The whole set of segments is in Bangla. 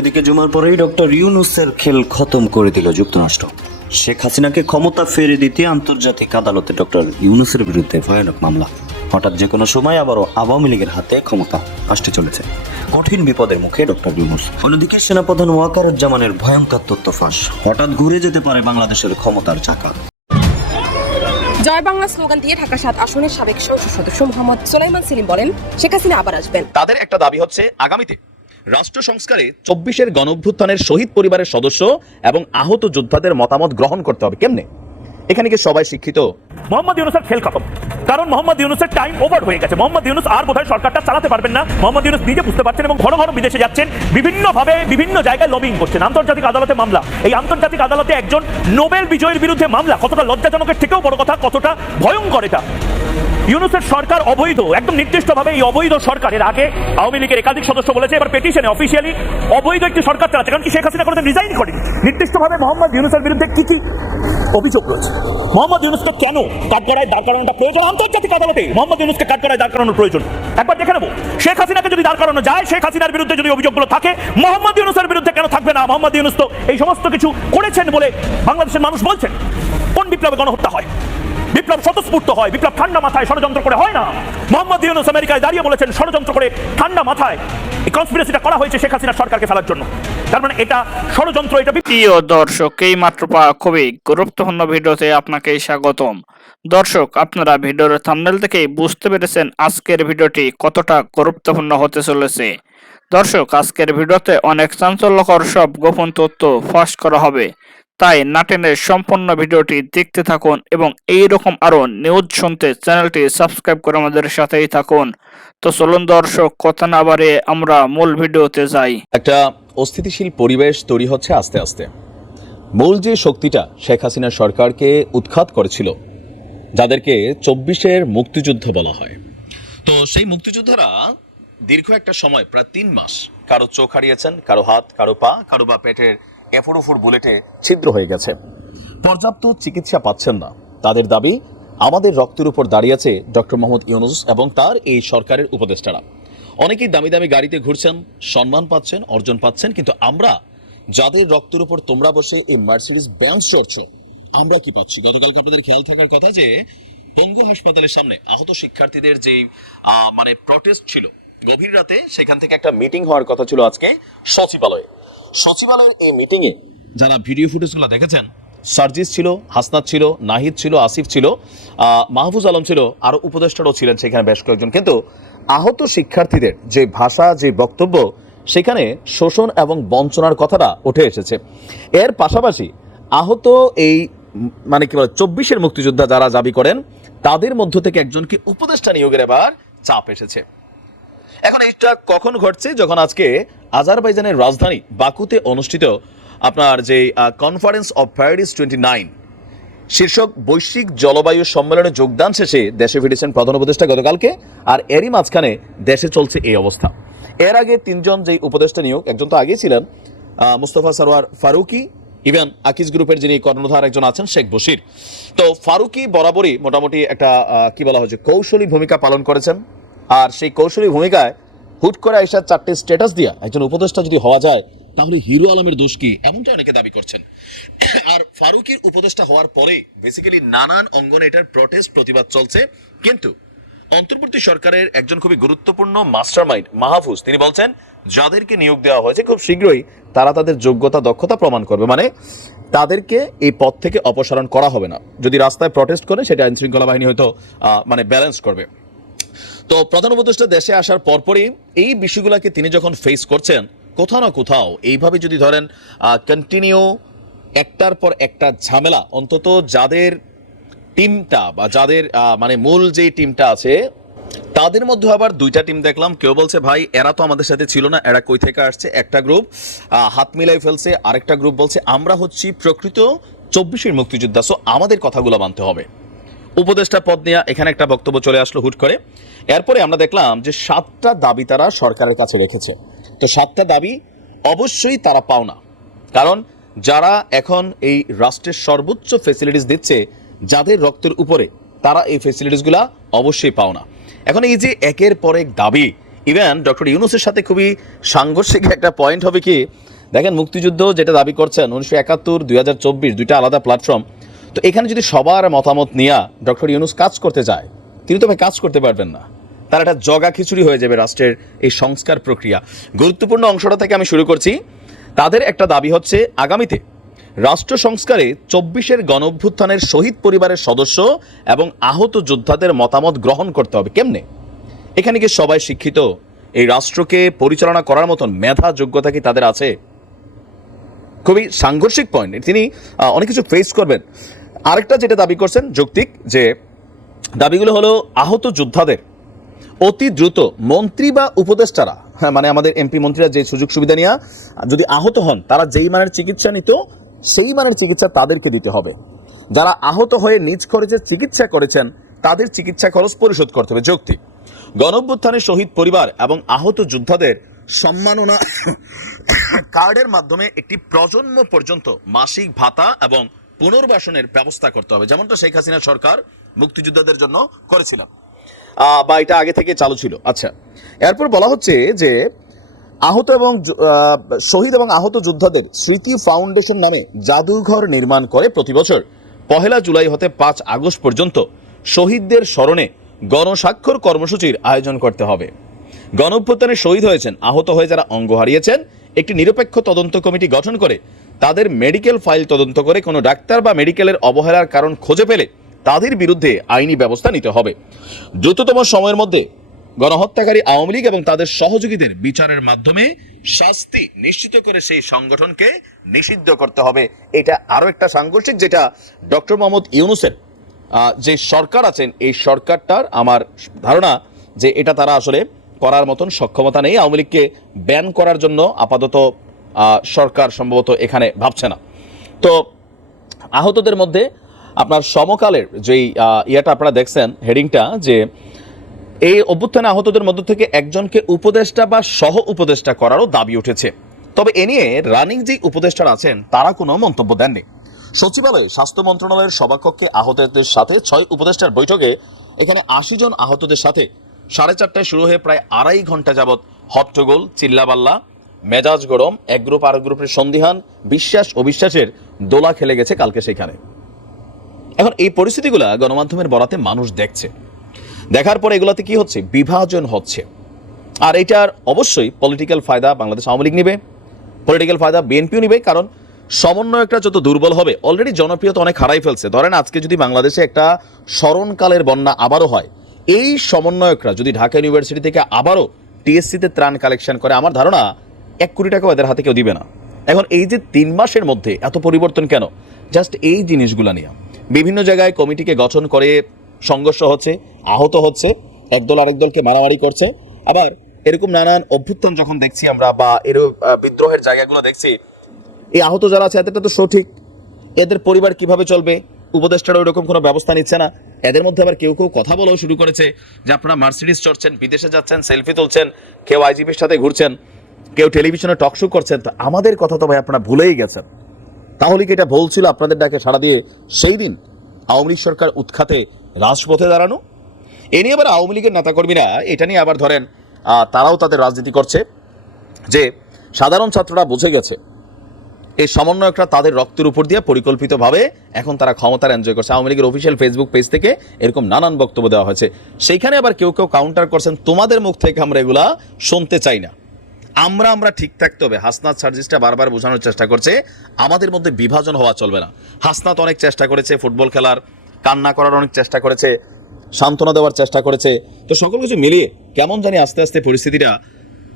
এদিকে জুমার পরেই ডক্টর ইউনূসের খেল খতম করে দিল যুক্তরাষ্ট্র। শেখ হাসিনাকে ক্ষমতা ফিরে দিতে আন্তর্জাতিক আদালতে ডক্টর ইউনূসের বিরুদ্ধে ভয়ানক মামলা। হঠাৎ যে কোনো সময় আবারও আওয়ামী লীগের হাতে ক্ষমতা আসতে চলেছে। কঠিন বিপদের মুখে ডক্টর ইউনূস। অন্যদিকে সেনাপ্রধান ওয়াকারুজ্জামানের ভয়ঙ্কর তথ্য ফাঁস। হঠাৎ ঘুরে যেতে পারে বাংলাদেশের ক্ষমতার চাকা। জয় বাংলা স্লোগান দিয়ে ঢাকা ৭ আসনের সাবেক সংসদ সদস্য মোহাম্মদ সোলাইমান সেলিম বলেন, শেখ হাসিনা আবার আসবেন। তাদের একটা দাবি হচ্ছে আগামীতে রাষ্ট্র সংস্কারে ২৪-এর গণঅভ্যুত্থানের শহীদ পরিবারের সদস্য এবং আহত যোদ্ধাদের মতামত গ্রহণ করতে হবে। কেমনে? এখানে কি সবাই শিক্ষিত? মোহাম্মদ ইউনূসের খেল খতম, কারণ মোহাম্মদ ইউনূসের টাইম ওভার হয়ে গেছে। মোহাম্মদ ইউনূস আর বোধহয় সরকারটা চালাতে পারবেন না। মোহাম্মদ ইউনূস নিজে বুঝতে পারছেন এবং ঘন ঘন বিদেশে যাচ্ছেন, বিভিন্নভাবে বিভিন্ন জায়গায় লবিং করছেন। আন্তর্জাতিক আদালতে মামলা, এই আন্তর্জাতিক আদালতে একজন নোবেল বিজয়ীর বিরুদ্ধে মামলা। কতটা লজ্জাজনকের থেকেও বড় কথা, কতটা ভয়ঙ্কর এটা। ইউনূসের সরকার অবৈধ, একদম নির্দিষ্টভাবে এই অবৈধ সরকারের আগে আওয়ামী লীগের একাধিক সদস্য বলেছে, এবার পেটিশনে অফিসিয়ালি অবৈধ একটি সরকার চালাচ্ছে। কারণ কি শেখ হাসিনা কোনোদিন রিজাইন করেনি। নির্দিষ্টভাবে মোহাম্মদ ইউনূসের বিরুদ্ধে কি কি অভিযোগ রয়েছে, মোহাম্মদ ইউনূসকে কেন কাঠগড়ায় দাঁড় করানোটা প্রয়োজন, আন্তর্জাতিক আদালতে মোহাম্মদ ইউনূসকে কাঠগড়ায় দাঁড় করানোর প্রয়োজন একবার দেখে নেব। শেখ হাসিনাকে যদি দাঁড় করানো যায়, শেখ হাসিনার বিরুদ্ধে যদি অভিযোগগুলো থাকে, মোহাম্মদ ইউনূসের বিরুদ্ধে কেন থাকবে না? মোহাম্মদ ইউনূস তো এই সমস্ত কিছু করেছেন বলে বাংলাদেশের মানুষ বলছেন। কোন বিপ্লবে গণহত্যা হয়? বিপ্লব স্বতঃস্ফূর্ত হয়, বিপ্লব ঠান্ডা মাথায় ষড়যন্ত্র করে হয় না। মোহাম্মদ ইউনূস আমেরিকায় দাঁড়িয়ে বলেছেন ষড়যন্ত্র করে ঠান্ডা মাথায় এই কনস্পিরেসিটা করা হয়েছে শেখ হাসিনার সরকারকে ফেলার জন্য। তার মানে এটা ষড়যন্ত্র। এটা প্রিয় দর্শক, এই মাত্র পাওয়া খুবই গুরুত্বপূর্ণ ভিডিওতে আপনাকে স্বাগতম। দর্শক, আপনারা ভিডিওর থাম্বনেল থেকেই বুঝতে পেরেছেন আজকের ভিডিওটি কতটা গুরুত্বপূর্ণ হতে চলেছে। দর্শক, আজকের ভিডিওতে অনেক চাঞ্চল্যকর সব গোপন তথ্য ফাঁস করা হবে, তাই না টেনে সম্পূর্ণ ভিডিওটি দেখতে থাকুন এবং এইরকম আরো নিউজ শুনতে চ্যানেলটি সাবস্ক্রাইব করে আমাদের সাথেই থাকুন। তো চলুন দর্শক, কথা না বাড়িয়ে আমরা মূল ভিডিওতে যাই। একটা অস্থিতিশীল পরিবেশ তৈরি হচ্ছে আস্তে আস্তে। মূল যে শক্তিটা শেখ হাসিনা সরকারকে উৎখাত করেছিল, যাদেরকে ২৪-এর মুক্তিযুদ্ধ বলা হয়, তো সেই মুক্তিযোদ্ধারা দীর্ঘ একটা সময়, প্রায় ৩ মাস, কারো চোখ হারিয়েছেন, কারো হাত, কারো পা, কারো বা পেটের এফোর বুলেটে ছিদ্র হয়ে গেছে। পর্যাপ্ত চিকিৎসা পাচ্ছেন না। তাদের দাবি, আমাদের রক্তের উপর দাঁড়িয়ে আছে ডক্টর মোহাম্মদ ইউনূস এবং তার এই সরকারের উপদেষ্টারা। অনেকেই দামি দামি গাড়িতে ঘুরছেন, সম্মান পাচ্ছেন, অর্জন পাচ্ছেন, কিন্তু আমরা যাদের রক্তের উপর তোমরা বসে এই মার্সিডিজ বেঞ্জ চড়ছো, আমরা কি পাচ্ছি? গতকালকে আপনাদের খেয়াল থাকার কথা যে পঙ্গু হাসপাতালের সামনে আহত শিক্ষার্থীদের যে প্রটেস্ট ছিল গভীর রাতে, সেখান থেকে একটা মিটিং হওয়ার কথা ছিল আজকে সচিবালয়ের এই মিটিংয়ে যারা ভিডিও ফুটেজগুলো দেখেছেন, সার্জিস ছিল, হাসনাত ছিল, নাহিদ ছিল, আসিফ ছিল, মাহফুজ আলম ছিল, আরো উপদেষ্টারাও ছিলেন সেখানে বেশ কয়েকজন। কিন্তু আহত শিক্ষার্থীদের যে ভাষা, যে বক্তব্য, সেখানে শোষণ এবং বঞ্চনার কথাটা উঠে এসেছে। এর পাশাপাশি আহত এই কি বলে ২৪-এর মুক্তিযোদ্ধা যারা দাবি করেন, তাদের মধ্য থেকে একজনকে উপদেষ্টা নিয়োগের এবার চাপ এসেছে। এখন এটা কখন ঘটছে? যখন আজকে আজারবাইজানের রাজধানী বাকুতে অনুষ্ঠিত আপনার যে কনফারেন্স অফ প্যারিস 29 শীর্ষক বৈশ্বিক জলবায়ু সম্মেলনে যোগদান শেষে দেশে ফিরেছেন প্রধান উপদেষ্টা গতকালকে। আর এরই মাঝখানে দেশে চলছে এই অবস্থা। এর আগে ৩ জন যে উপদেষ্টা নিয়োগ, একজন তো আগেই ছিলেন মুস্তফা সরোয়ার ফারুকি, ইভেন আকিজ গ্রুপের যিনি কর্ণধার একজন আছেন শেখ বশির। তো ফারুকি বরাবরই মোটামুটি একটা কি বলা হয়েছে, কৌশলী ভূমিকা পালন করেছেন। আর সেই কৌশলী ভূমিকায় হুট করে এসে 4টে স্ট্যাটাস দিয়া একজন উপদেষ্টা যদি হওয়া যায়, তাহলে হিরো আলমের দোষ কি, এমনটা অনেকে দাবি করছেন। আর ফারুকির উপদেষ্টা হওয়ার পরে বেসিক্যালি নানান অঙ্গনে এটার প্রটেস্ট, প্রতিবাদ চলছে। কিন্তু অন্তর্বর্তী সরকারের একজন খুবই গুরুত্বপূর্ণ মাস্টারমাইন্ড মাহফুজ, তিনি বলছেন যাদেরকে নিয়োগ দেওয়া হয়েছে খুব শীঘ্রই তারা তাদের যোগ্যতা, দক্ষতা প্রমাণ করবে। মানে তাদেরকে এই পদ থেকে অপসারণ করা হবে না। যদি রাস্তায় প্রটেস্ট করে, সেটা আইন শৃঙ্খলা বাহিনী হয়তো ব্যালেন্স করবে। তো প্রধান উপদেষ্টা দেশে আসার পরপরই এই বিষয়গুলোকে তিনি যখন ফেস করছেন, কোথাও না কোথাও এইভাবে যদি ধরেন কন্টিনিউ একটার পর একটা ঝামেলা, অন্তত যাদের টিমটা বা যাদের মূল যে টিমটা আছে, তাদের মধ্যে আবার 2টা টিম দেখলাম। কেউ বলছে ভাই এরা তো আমাদের সাথে ছিল না, এরা কই থেকে আসছে। একটা গ্রুপ হাত মিলাই ফেলছে, আরেকটা গ্রুপ বলছে আমরা হচ্ছি প্রকৃত ২৪-এর মুক্তিযোদ্ধা, সো আমাদের কথাগুলো মানতে হবে। উপদেষ্টা পদ নিয়ে এখানে একটা বক্তব্য চলে আসলো হুট করে। এরপরে আমরা দেখলাম যে 7টা দাবি তারা সরকারের কাছে রেখেছে। তো 7টা দাবি অবশ্যই তারা পাও না, কারণ যারা এখন এই রাষ্ট্রের সর্বোচ্চ ফেসিলিটিস দিচ্ছে, যাদের রক্তের উপরে, তারা এই ফেসিলিটিসগুলা অবশ্যই পাও না। এখন এই যে একের পর এক দাবি, ইভেন ডক্টর ইউনূসের সাথে খুবই সাংঘর্ষিক একটা পয়েন্ট হবে কি, দেখেন মুক্তিযুদ্ধ যেটা দাবি করছেন 1971, 2024 দুইটা আলাদা প্ল্যাটফর্ম। তো এখানে যদি সবার মতামত নিয়ে ডক্টর ইউনূস কাজ করতে যায়, তিনি তো ভাই কাজ করতে পারবেন না, তার একটা জগা খিচুড়ি হয়ে যাবে রাষ্ট্রের এই সংস্কার প্রক্রিয়া। গুরুত্বপূর্ণ অংশটা থেকে আমি শুরু করছি। তাদের একটা দাবি হচ্ছে আগামীতে রাষ্ট্র সংস্কারে 24-এর গণঅভ্যুত্থানের শহীদ পরিবারের সদস্য এবং আহত যোদ্ধাদের মতামত গ্রহণ করতে হবে। কেমনে? এখানে কি সবাই শিক্ষিত? এই রাষ্ট্রকে পরিচালনা করার মতন মেধা যোগ্যতা কি তাদের আছে? খুবই সাংঘর্ষিক পয়েন্ট, তিনি অনেক কিছু ফেস করবেন। আরেকটা যেটা দাবি করছেন যৌক্তিক, যে দাবিগুলো হলো আহত যোদ্ধাদের অতি দ্রুত মন্ত্রী বা উপদেষ্টারা, হ্যাঁ মানে আমাদের এমপি মন্ত্রীরা যে সুযোগ সুবিধা নিয়ে যদি আহত হন, তারা যেই মানের চিকিৎসা নিত সেই মানের চিকিৎসা তাদেরকে দিতে হবে। যারা আহত হয়ে নিজ খরচে চিকিৎসা করেছেন তাদের চিকিৎসা খরচ পরিশোধ করতে হবে। যৌক্তিক। গণঅভ্যুত্থানের শহীদ পরিবার এবং আহত যোদ্ধাদের সম্মাননা কার্ডের মাধ্যমে একটি প্রজন্ম পর্যন্ত মাসিক ভাতা এবং পুনর্বাসনের ব্যবস্থা করতে হবে, যেমনটা শেখ হাসিনা সরকার মুক্তিযোদ্ধাদের জন্য করেছিল, বা এটা আগে থেকে চালু ছিল। আচ্ছা, এরপর বলা হচ্ছে যে আহত এবং শহীদ এবং আহত যোদ্ধাদের স্মৃতি ফাউন্ডেশন নামে জাদুঘর নির্মাণ করে প্রতি বছর 1 জুলাই হতে 5 আগস্ট পর্যন্ত শহীদদের স্মরণে গণস্বাক্ষর কর্মসূচির আয়োজন করতে হবে। গণঅভ্যুত্থানে শহীদ হয়েছেন, আহত হয়ে যারা অঙ্গ হারিয়েছেন, একটি নিরপেক্ষ তদন্ত কমিটি গঠন করে তাদের মেডিকেল ফাইল তদন্ত করে কোনো ডাক্তার বা মেডিকেলের অবহেলার কারণ খুঁজে পেলে তাদের বিরুদ্ধে আইনি ব্যবস্থা নিতে হবে। দ্রুততম সময়ের মধ্যে গণহত্যাকারী আওয়ামী লীগ এবং তাদের সহযোগীদের বিচারের মাধ্যমে শাস্তি নিশ্চিত করে সেই সংগঠনকে নিষিদ্ধ করতে হবে। এটা আরো একটা সাংঘর্ষিক, যেটা ডক্টর মোহাম্মদ ইউনূসের যে সরকার আছেন এই সরকারটার আমার ধারণা যে এটা তারা আসলে করার মতন সক্ষমতা নেই। আওয়ামী লীগকে ব্যান করার জন্য আপাতত সরকার সম্ভবত এখানে ভাবছে না। তো আহতদের মধ্যে আপনার সমকালের যেই ইয়েটা আপনারা দেখছেন হেডিংটা, যে এই অভ্যুত্থানে আহতদের মধ্য থেকে একজনকে উপদেষ্টা বা সহ উপদেষ্টা করারও দাবি উঠেছে। তবে এ নিয়ে রানিং যে উপদেষ্টারা আছেন তারা কোনো মন্তব্য দেননি। সচিবালয়ে স্বাস্থ্য মন্ত্রণালয়ের সভাকক্ষে আহতদের সাথে 6 উপদেষ্টার বৈঠকে এখানে 80 জন আহতদের সাথে 4:30টায় শুরু হয়ে প্রায় 2.5 ঘন্টা যাবৎ হট্টগোল, চিল্লাবাল্লা, মেজাজ গরম, এক গ্রুপ আর গ্রুপের সন্দিহান, বিশ্বাস অবিশ্বাসের দোলা খেলে গেছে কালকে সেখানে। এখন এই পরিস্থিতিগুলা গণমাধ্যমের বরাতে মানুষ দেখছে, দেখার পরে এগুলাতে কি হচ্ছে, বিভাজন হচ্ছে। আর এটার অবশ্যই পলিটিক্যাল ফায়দা বাংলাদেশ আওয়ামী লীগ নিবে, পলিটিক্যাল ফায়দা বিএনপিও নিবে, কারণ সমন্বয়কটা যত দুর্বল হবে, অলরেডি জনপ্রিয়তা অনেক হারাই ফেলছে। ধরেন আজকে যদি বাংলাদেশে একটা স্মরণকালের বন্যা আবারও হয়, এই সমন্বয়করা যদি ঢাকা ইউনিভার্সিটি থেকে আবারও টিএসসিতে ত্রাণ কালেকশন করে, আমার ধারণা 1 কোটি টাকাও এদের হাতে কেউ দিবে না। এখন এই যে 3 মাসের মধ্যে এত পরিবর্তন কেন? জাস্ট এই জিনিসগুলো নিয়ে বিভিন্ন জায়গায় কমিটিকে গঠন করে সংঘর্ষ হচ্ছে, আহত হচ্ছে, একদল আরেক দলকে মারামারি করছে। আবার এরকম নানান অভ্যুত্থান যখন দেখছি আমরা, বা এরকম বিদ্রোহের জায়গাগুলো দেখছি, এই আহত যারা আছে এদেরটা তো সঠিক, এদের পরিবার কিভাবে চলবে, উপদেষ্টারা ওইরকম কোনো ব্যবস্থা নিচ্ছে না। এদের মধ্যে আবার কেউ কেউ কথা বলাও শুরু করেছে যে আপনারা মার্সিডিজ চড়ছেন, বিদেশে যাচ্ছেন, সেলফি তুলছেন, কেউ আইজিপির সাথে ঘুরছেন, কেউ টেলিভিশনে টক শো করছেন। তো আমাদের কথা তো ভাই আপনারা ভুলেই গেছেন। তাহলে কি এটা ভুল ছিল আপনাদের ডাকে সাড়া দিয়ে সেই দিন আওয়ামী লীগ সরকার উৎখাতে রাজপথে দাঁড়ানো? এ নিয়ে আবার আওয়ামী লীগের নেতাকর্মীরা এটা নিয়ে আবার ধরেন তারাও তাদের রাজনীতি করছে, যে সাধারণ ছাত্ররা বুঝে গেছে এই সমন্বয়করা তাদের রক্তের উপর দিয়ে পরিকল্পিতভাবে এখন তারা ক্ষমতার এনজয় করছে। আওয়ামী লীগের অফিসিয়াল ফেসবুক পেজ থেকে এরকম নানান বক্তব্য দেওয়া হয়েছে, সেইখানে আবার কেউ কেউ কাউন্টার করছেন, তোমাদের মুখ থেকে আমরা এগুলা শুনতে চাই না, আমরা ঠিক থাকতে হবে। হাসনাত সার্জিসটা বারবার বোঝানোর চেষ্টা করছে আমাদের মধ্যে বিভাজন হওয়া চলবে না। হাসনাত অনেক চেষ্টা করেছে, ফুটবল খেলার, কান্না করার অনেক চেষ্টা করেছে, সান্ত্বনা দেওয়ার চেষ্টা করেছে। তো সকল কিছু মিলিয়ে কেমন জানি আস্তে আস্তে পরিস্থিতিটা,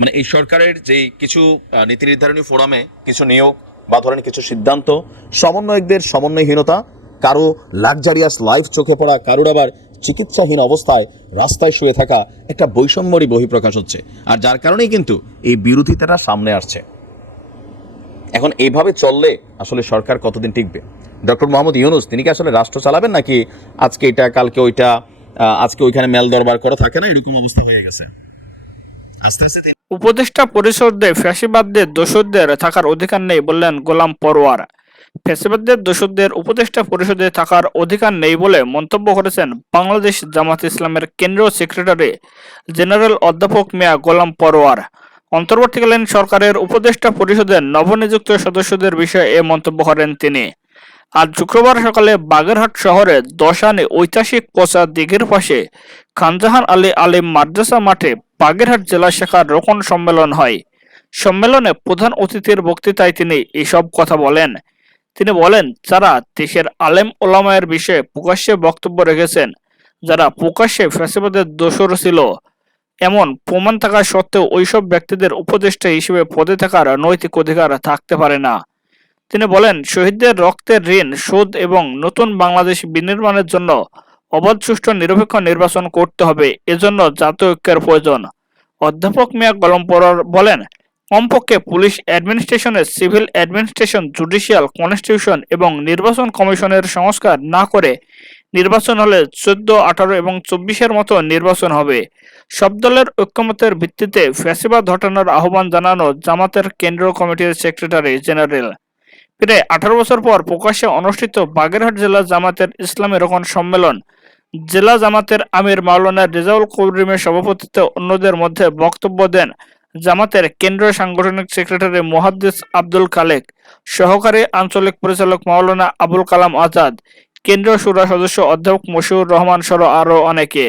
মানে এই সরকারের যেই কিছু নীতি নির্ধারণী ফোরামে কিছু নিয়োগ বা ধরেন কিছু সিদ্ধান্ত, সমন্বয়কদের সমন্বয়হীনতা, কারো লাক্সারিয়াস লাইফ চোখে পড়া, কারোর আবার চিকিৎসাহীন অবস্থায় রাস্তায় শুয়ে থাকা, একটা বৈষম্যরই বহিঃপ্রকাশ হচ্ছে। আর যার কারণেই কিন্তু এই বিরোধিতাটা সামনে আসছে। এখন এইভাবে চললে আসলে সরকার কতদিন টিকবে? ডক্টর মোহাম্মদ ইউনূস তিনি কি আসলে রাষ্ট্র চালাবেন, নাকি আজকে এটা কালকে ওইটা, আজকে ওইখানে মেল দরবার করা থাকে না, এরকম অবস্থা হয়ে গেছে আস্তে আস্তে? উপদেষ্টা পরিষদে ফ্যাসিবাদদের দোষরদের থাকার অধিকার নেই বললেন গোলাম পরোয়ার। ফ্যাসিবাদদের দোষরদের উপদেষ্টা পরিষদে থাকার অধিকার নেই বলে মন্তব্য করেছেন বাংলাদেশ জামাত ইসলামের কেন্দ্রীয় সেক্রেটারি জেনারেল অধ্যাপক মিয়া গোলাম পরোয়ার। অন্তর্বর্তীকালীন সরকারের উপদেষ্টা পরিষদের নবনিযুক্ত সদস্যদের বিষয়ে এ মন্তব্য করেন তিনি। আজ শুক্রবার সকালে বাগেরহাট শহরের দশানে ঐতিহাসিক পচা দিঘির পাশে খানজাহান আলী আলিম মাদ্রাসা মাঠে বাগেরহাট জেলা শাখার রোকন সম্মেলন হয়। সম্মেলনে প্রধান অতিথির বক্তৃতায় তিনি এসব কথা বলেন। তিনি বলেন, যারা দেশের আলেম ওলামায়ের বিষয়ে প্রকাশ্যে বক্তব্য রেখেছেন, যারা প্রকাশ্যে ফ্যাসিবাদের দোসর ছিল, এমন প্রমাণ থাকা সত্ত্বেও ওইসব ব্যক্তিদের উপদেষ্টা হিসেবে পদে থাকার নৈতিক অধিকার থাকতে পারে না। তিনি বলেন, শহীদদের রক্তের ঋণ শোধ এবং নতুন বাংলাদেশ বিনির্মাণের জন্য অবাধ সুষ্ঠু নিরপেক্ষ নির্বাচন করতে হবে, এজন্য জাতীয় ঐক্যের প্রয়োজন। অধ্যাপক মিয়া গোলাম পরোয়ার বলেন, কমপক্ষে পুলিশ অ্যাডমিনিস্ট্রেশনের সিভিল অ্যাডমিনিস্ট্রেশন, জুডিশিয়াল, কনস্টিটিউশন এবং নির্বাচন কমিশনের সংস্কার না করে নির্বাচন হলে 14, 18 এবং 24-এর মতো নির্বাচন হবে। সব দলের ঐক্যমতের ভিত্তিতে ফ্যাসিবাদ হটানোর আহ্বান জানানো জামাতের কেন্দ্রীয় কমিটির সেক্রেটারি জেনারেল। প্রায় 18 বছর পর প্রকাশ্যে অনুষ্ঠিত বাগেরহাট জেলা জামাতের ইসলামী রোকন সম্মেলন জেলা জামাতের আমির মাওলানা রেজাউল করিমের সভাপতিত্বে অন্যদের মধ্যে বক্তব্য দেন জামাতের কেন্দ্রীয় সাংগঠনিক সেক্রেটারি মুহাদ্দিস আব্দুল খালেক, সহকারী আঞ্চলিক পরিচালক মাওলানা আবুল কালাম আজাদ, কেন্দ্রীয় শুরা সদস্য অধ্যাপক মশিউর রহমান সহ আরও অনেকে।